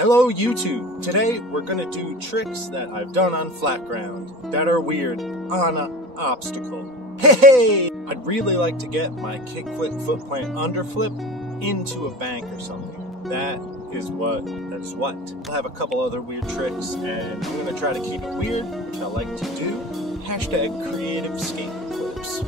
Hello YouTube! Today we're gonna do tricks that I've done on flat ground that are weird on an obstacle. Hey! I'd really like to get my kickflip foot plant underflip into a bank or something. That is what. I'll have a couple other weird tricks and I'm gonna try to keep it weird, which I like to do. Hashtag creative skate clips.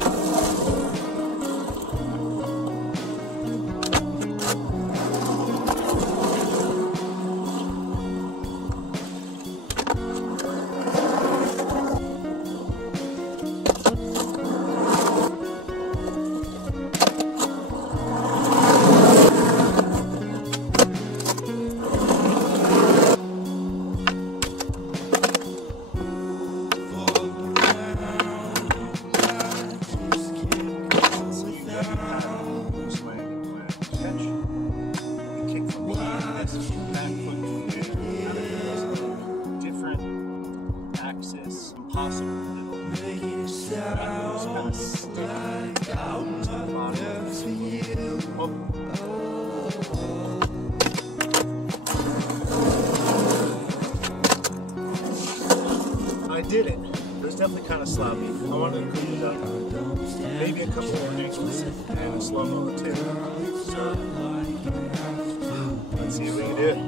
I did it. It was definitely kind of sloppy. I wanted to clean it up. Maybe a couple more angles and a slow-mo too. So, let's see if we can do it.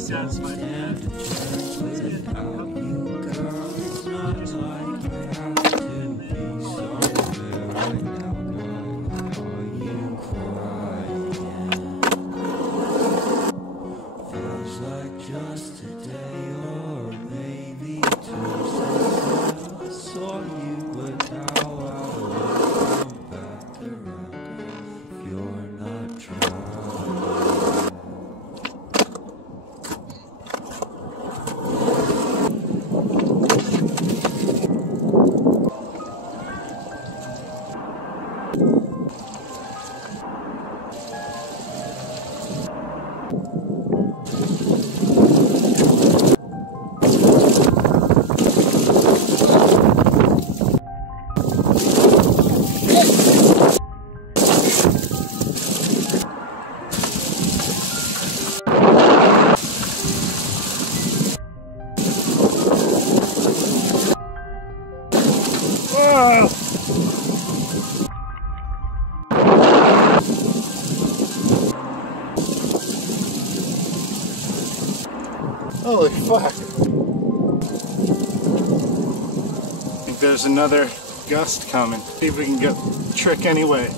Satisfied with holy fuck. I think there's another gust coming. See if we can get the trick anyway.